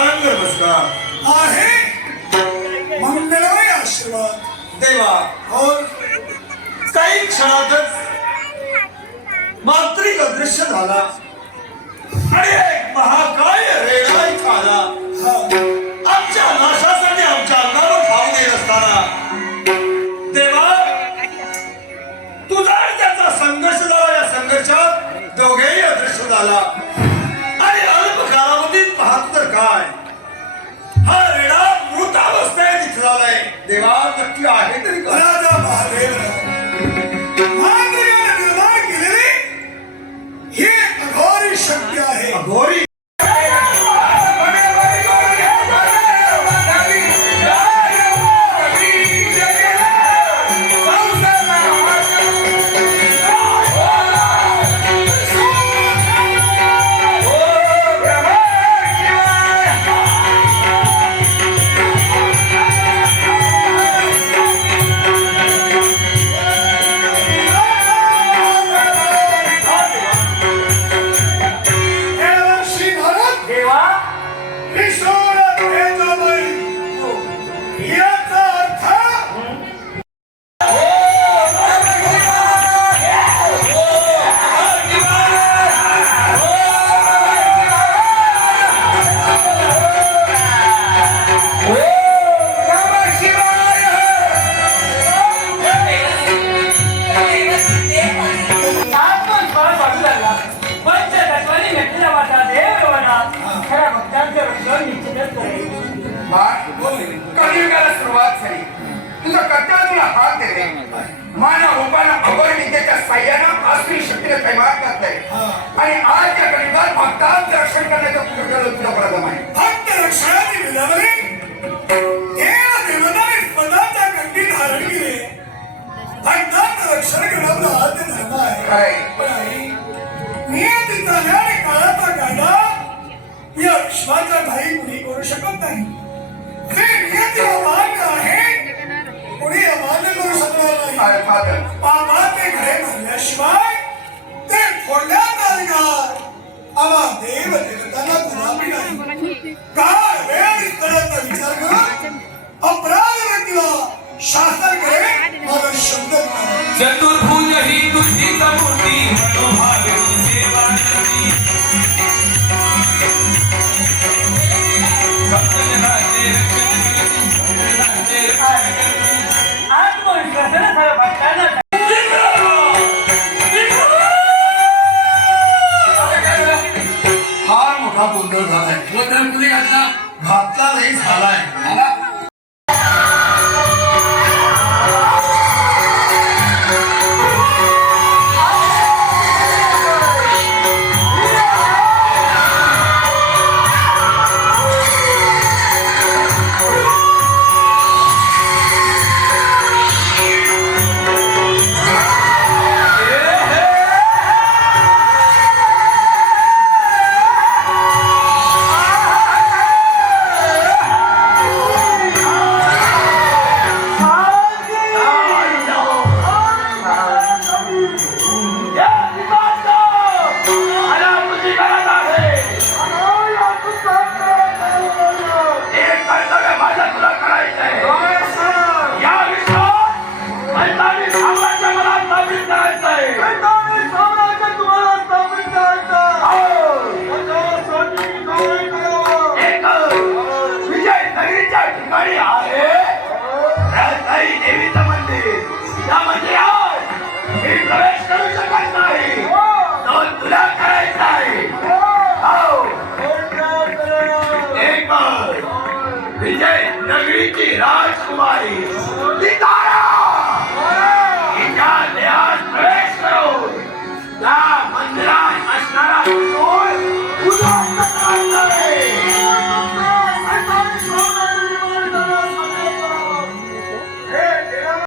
साष्टांग नमस्कार. आहे. मंगलमय आशीर्वाद. देवा. और काही क्षणातच मात्रिक अदृश्य झाला. आणि एक महाकाय रेडाई खाला. आमच्या नाशासाठी आमच्या अंगावर धावून येत असताना. देवा तुझा त्याचा संघर्ष झाला. या संघर्षात दोघेही अदृश्य झाला. देवा नक्की आहे तरी Jesus! कैमात घातलंय आणि आज या कलियुगात भक्तांचं रक्षण करण्याचं तुझं केलं तुला प्रथम आहे. भक्त रक्षणाची विधावली देव देवताने पदाचा कंठी धारण केले. भक्तांचं रक्षण करणं आपला आद्य धर्म आहे. काय? पण आई, नियतीचा आणि काळाचा कायदा या विश्वाचा काही कुणी करू शकत नाही. जे नियतीला मान्य आहे कुणी अमान्य करू शकणार नाही. पापाचे घरे भरल्याशिवाय देव देवतांना गुलामी नाही काळ वेळ आणि विचार करून अपराध व्यक्तीला शासन करे माझा शब्द चतुर्भुज ही तुझीच